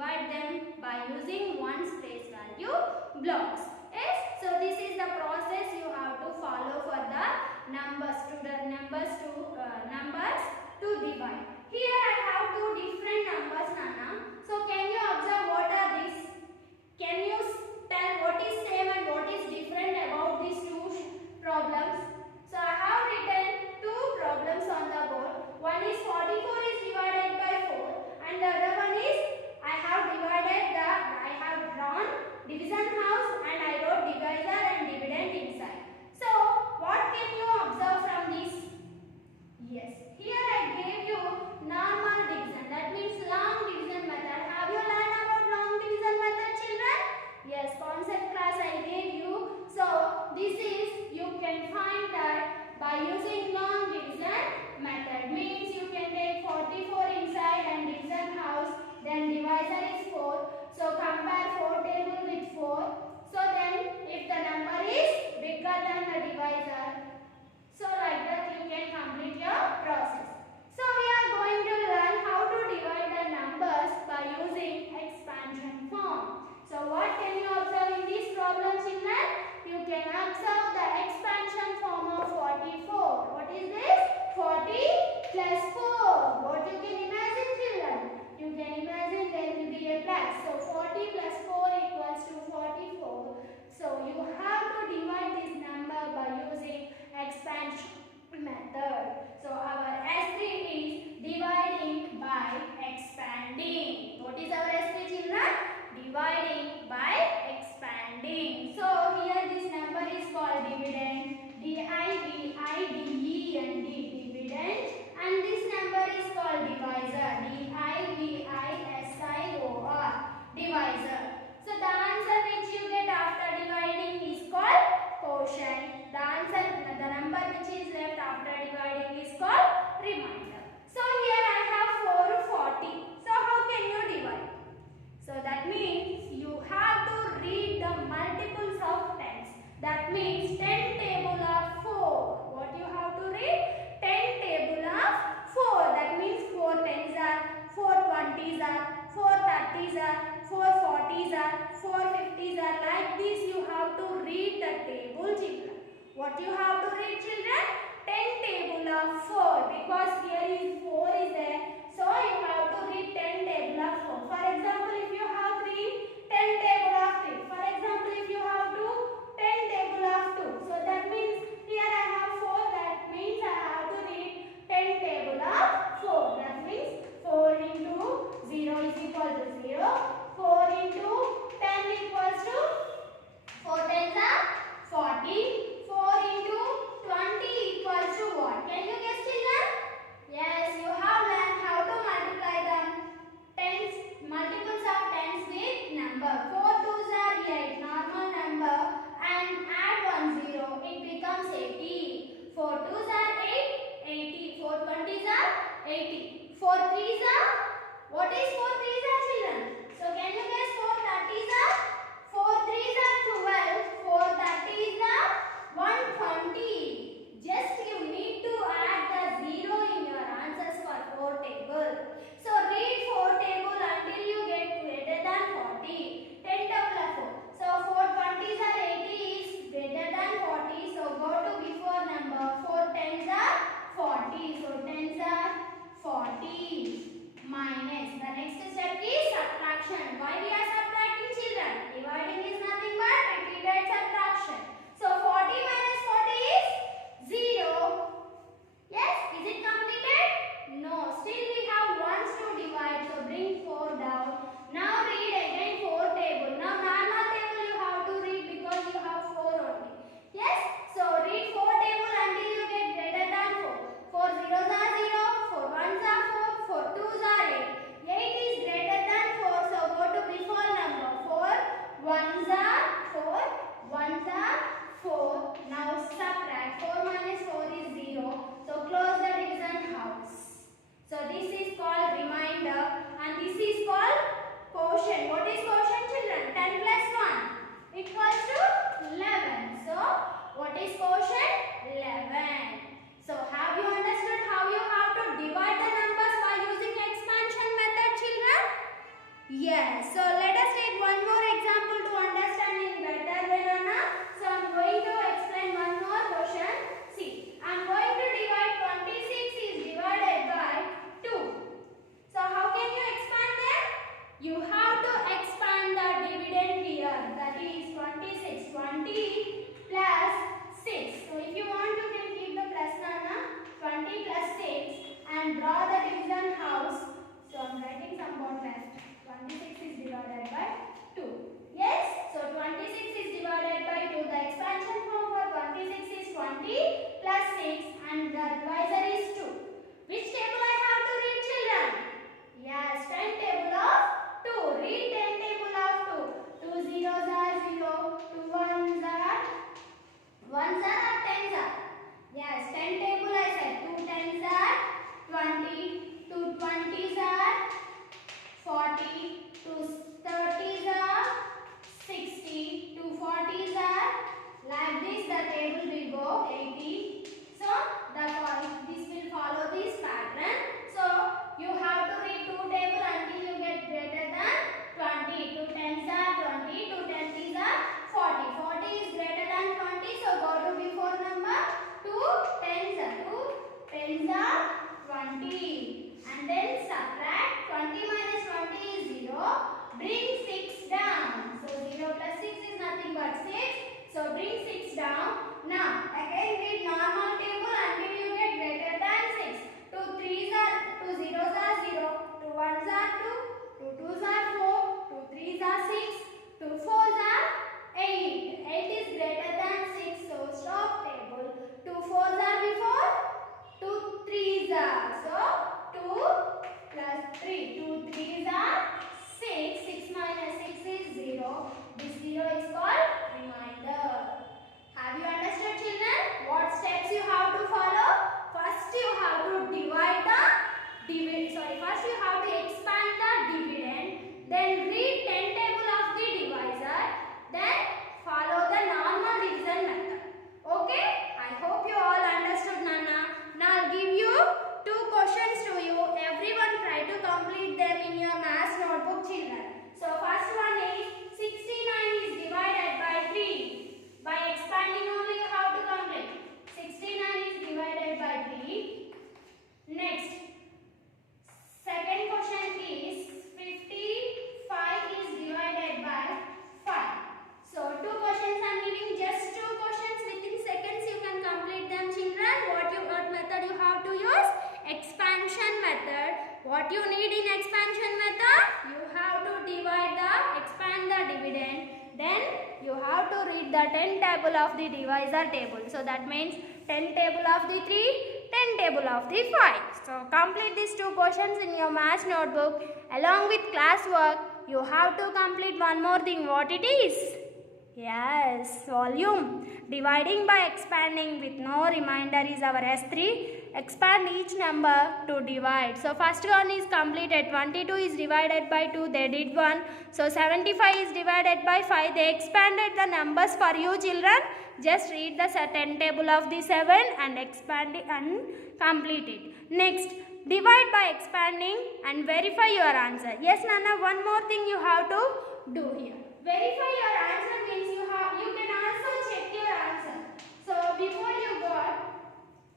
divide them by using one's place value blocks. Yes, so this is the process you have to follow for the numbers to divide. Here I have two different numbers, Nana. So can you observe what are these? Can you tell what is same and what is different about these two problems? So I have written two problems on the board. One is 44 is divided by 4 and the other one is I have drawn division house and I wrote divisor and dividend inside. So what can you observe from this? Yes, here I gave you normal division, that means long division method. Have you learned about long division method, children? Yes, concept class I gave you. So this is, you can find that by using long division method, means you can take 44 inside and division house, then divisor is 4. So compare 4 table with 4. So then if the number is bigger than the divisor, so like that you can complete your process. So we are going to learn how to divide the numbers by using expansion form. So what can you observe in this problem, children? You can observe the expansion form of 44. What is this? 40 plus 4. What you can imagine, children? You can imagine there will be a plus. So 40 plus 4 equals to 44. So you have to divide this number by using expansion method. So our S3 is dividing by expanding. What is our S3, children? Dividing by expanding. So here this number is called dividend. D-I-V-I-D-E and D, dividend. And this number is called divisor. D-I-V-I-S-I-O-R, divisor. So the answer which you get after dividing is called quotient. The number which is left after dividing is called remainder. So here I have 440. So how can you divide? So that means you have to read the multiples of tens. That means 10 table of 4. What you have to read? 10 table of 4. That means 4 tens are, 4 20s are, 4 30s are, 4 40s are, 4 50s are. Like this you have to read the table, children. What you have to read, children? 10 table of 4, because here is 4 is there. So you have to read 10 table of 4. For example, if you have 3, 10 table of 3. For example, if you have 2, 10 table of 2. So that means here I have 4. That means I have to read 10 table of 4. That means 4 into 0 is equal to 0. 4 into 10 equals to 4 tens are 40. 4 into 20 equals to what? Can you guess, children? Yes, you have learned how to multiply the tens, multiples of tens with number. 4 twos are 8, normal number, and add 1 0, it becomes 80. 4 twos are 8, 80. 4 20s are 80. 4 threes are, what is 4 threes are, children? So can you guess 4 30s are? 4 threes are 12. 4 30s are 120. Just you need to add the 0 in your answers for 4 table. So read 4 table until you get greater than 40. 10 table of 4. So 4 20s are 80 is greater than 40. So go to before number. 4 tens are 40. So tens are 40 minus. The next step is subtraction. Why we are subtracting, children? Dividing is nothing but repeated subtraction. So 40 minus 40 is 0. Yes, is it completed? No, still we have ones to divide. So bring 4 down. Now read again 4 table. Now normal table you have to read because you have 4 only. Yes, so read 4 table until you get greater than 4. 4 zeros are 0, 4 ones are 4, 4 twos are 8. 8 is greater than 4, so go to before number. 4 ones are 4, ones are 4. Now subtract. 4 minus 4 is 0. So close the division house. So this is called remainder and this is called quotient. What is quotient, children? 10 plus 1 equals to 11. So what is quotient? 11. So have you understood how you have to divide the numbers by using expansion method, children? Yes. 20 plus 6 and the divisor is 2. Which table I have to read, children? Yes, 10 table of 2. Read 10 table of 2. 2 zeros are 0, 2 ones are 10s are. Yes, 10 table I said. 2 10s are 20, 2 20s are 40, 2 30s are 60, 2 40s are like this. The table will go 80. So this will follow this pattern. So you have to read 2 table until you get greater than 20. 2 10s are 20, 2 20s are 40. 40 is greater than 20. So go to before number. 2 10s are 20. And then subtract 20 minus 20 is 0. Bring 6 down. So 0 plus 6 is nothing but 6. So bring 6 down. Now again read normal table until you get greater than 6. 2 3s are 2 zeros are 0. 2 1s are 2. 2 2s are 4. 2 3s are 6. 2 4s are 8. 8 is greater than 6. So stop table. 2 4s are before. 2 3s are. So 2 plus 3. 2 3s are 6. 6 minus 6 is 0. This 0 is called remainder. Have you understood, children? What steps you have to follow? First you have to divide the first you have to expand the dividend. Then read 10 table of the divisor. Then follow the normal division method. Okay? I hope you all understood, Nana. Now I'll give you 2 questions to you. Everyone try to complete them in your maths notebook, children. So first one is 69 is divided by 3. By expanding only you have to complete. 69 is divided by 3. Next, second question is 55 is divided by 5. So 2 questions I am giving, just 2 questions. Within seconds you can complete them, children. What method you have to use? Expansion method. What you need in expansion method? You have to expand the dividend. Then you have to read the 10 table of the divisor table. So that means 10 table of the 3, 10 table of the 5. So complete these 2 questions in your maths notebook. Along with classwork, you have to complete one more thing. What it is? Yes, volume. Dividing by expanding with no remainder is our S3. Expand each number to divide. So first one is completed. 22 is divided by 2. They did 1. So 75 is divided by 5. They expanded the numbers for you, children. Just read the 10 table of the 7 and expand it and complete it. Next, divide by expanding and verify your answer. Yes, Nana, one more thing you have to do here. Verify your answer means you can also check your answer. So before you got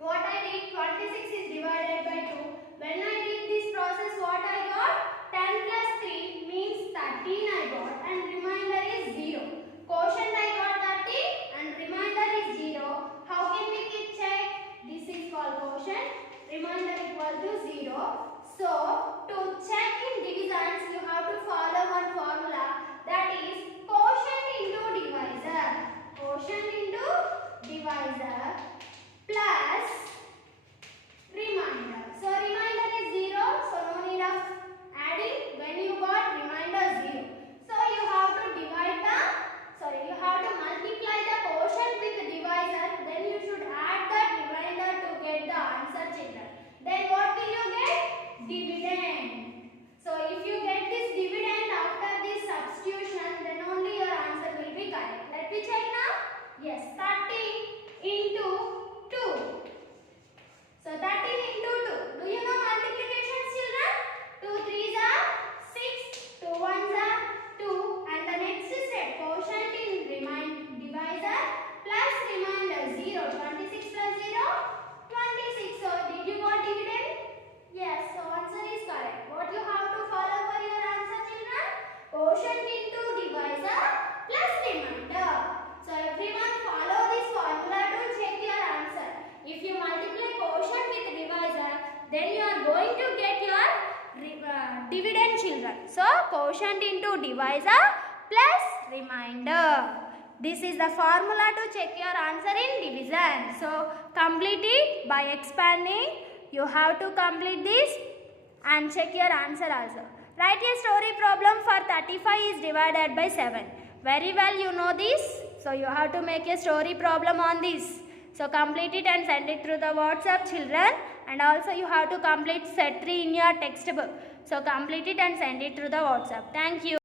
what I did, 26 is divided by 2. When I did this process, what I got? 10 plus 3 means 13 I got and remainder is 0. Quotient I got 30 and remainder is 0. How can we keep check? This is called quotient. Remainder equal to 0. So to check in divisions, you have to follow one formula. That is quotient into divisor. Quotient into divisor plus remainder. So remainder is 0. So no need of adding. When you got remainder 0. So you have to you have to multiply the quotient with the divisor. Then you should add that remainder to get the answer, children. Then what will you get? Dividend. So if you get this dividend after this substitution, then only your answer will be correct. Let me check now. Yes, 30 into 2. So 13 into 2. Do you know multiplication, children? 2 3s are 6, 2 1s are 2, and the next step, quotient in divisor plus remainder 0. 26 plus 0, 26. So did you got dividend? Yes. So answer is correct. What you have to follow for your answer, children? Quotient into divisor plus remainder. So everyone follow this formula to check your answer. If you multiply quotient with divisor, then you are going to get your dividend, children. So quotient into divisor plus remainder. this is the formula to check your answer in division. So complete it by expanding. You have to complete this and check your answer also. Write a story problem for 35 is divided by 7. Very well you know this. So you have to make a story problem on this. So complete it and send it through the WhatsApp, children. And also you have to complete set 3 in your textbook. So complete it and send it through the WhatsApp. Thank you.